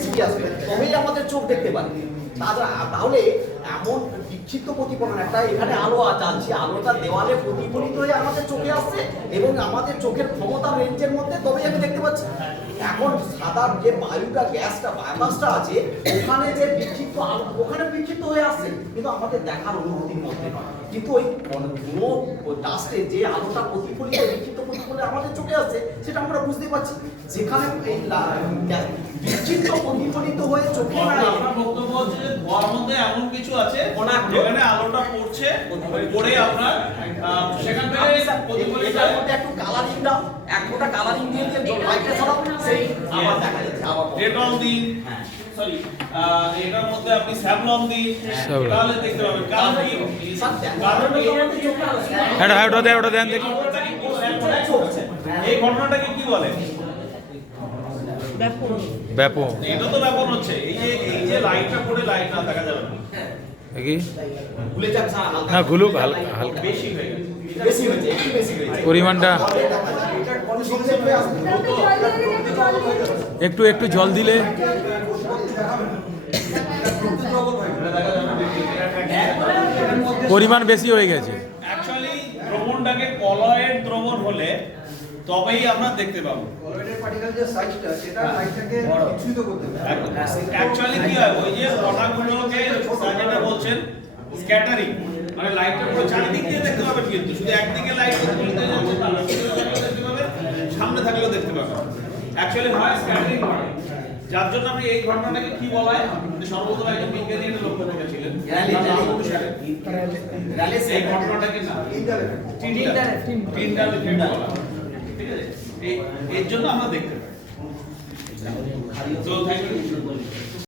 Intensity আসবে তবেই আমাদের চোখ দেখতে পারে। তাহলে এমন বিক্ষিপ্ত প্রতিফলন একটা এখানে আলো জ্বালছে, আলোটা দেওয়ালে প্রতিফলিত হয়ে আমাদের চোখে আসছে এবং আমাদের চোখের ক্ষমতা রেঞ্জের মধ্যে তবেই আমি দেখতে পাচ্ছি। এখন সাদা যে বায়ুটা গ্যাসটা বাতাসটা আছে ওখানে যে বিক্ষিপ্ত আলো ওখানে বিক্ষিপ্ত হয়ে আসছে কিন্তু আমাদের দেখার অনুভূতির মধ্যে নয়। কিন্তু ওই পুরো ডাস্টে যে আলোটা প্রতিফলিত বিক্ষিপ্ত প্রতিফলিত আমাদের চোখে আসছে সেটা আমরা বুঝতে পারছি। যেখানে এই বিক্ষিপ্ত প্রতিফলিত হয়ে চোখে আপনার বক্তব্য হচ্ছে ধোঁয়ার মধ্যে এমন কিছু আছে যেখানে আলোটা পড়ছে পড়ে আপনার সেখান থেকে এটার মধ্যে একটু কালারিং দাও, এক ফোঁটা কালারিং দিয়ে লাইটটা ছড়াও, সেই আবার দেখা যাচ্ছে আবার ডেটল দিন, সরি এটার মধ্যে আপনি স্যাভলন দিন, তাহলে দেখতে পাবেন ওটা দেন দেখি। এই ঘটনাটাকে কি বলে? ব্যাপক। এটা তো ব্যাপক হচ্ছে এই যে লাইটটা পড়ে লাইট না দেখা যাবে না কি ভুলে যাক হালকা না গুলুক হালকা হালকা বেশি হয়ে গেছে, বেশি হয়েছে, একটু বেশি হয়েছে পরিমাণটা এটা একটু একটু জল দিলে পরিমাণ বেশি হয়ে গেছে। অ্যাকচুয়ালি দ্রবণটাকে কলয়েড দ্রবণ হলে তবেই আমরা দেখতে পাবো। কলয়েডের পার্টিকেল যে সাইজটা সেটা লাইটটাকে বিচ্যুত করতে পারে। অ্যাকচুয়ালি কি হয় ওই যে কণাগুলোকে যেটা বলছেন স্ক্যাটারিং, মানে লাইটটা পুরো চারিদিক দিয়ে দেখতে পাবেন কিন্তু শুধু একদিকে লাইট প্রতিফলিত হয়ে যাচ্ছে তা না, দেখতে পাবেন সামনে থাকলেও দেখতে পাবেন। অ্যাকচুয়ালি হয় স্ক্যাটারিং হয়, যার জন্য আপনি এই ঘটনাটাকে কি বলা হয় সর্বপ্রথম একজন বিজ্ঞানী এটা লক্ষ্য করেছিলেন এই ঘটনাটাকে না টিন্ডাল বলা হয়। ঠিক আছে, এর জন্য আমরা দেখতে পাই। তো থ্যাংক ইউ।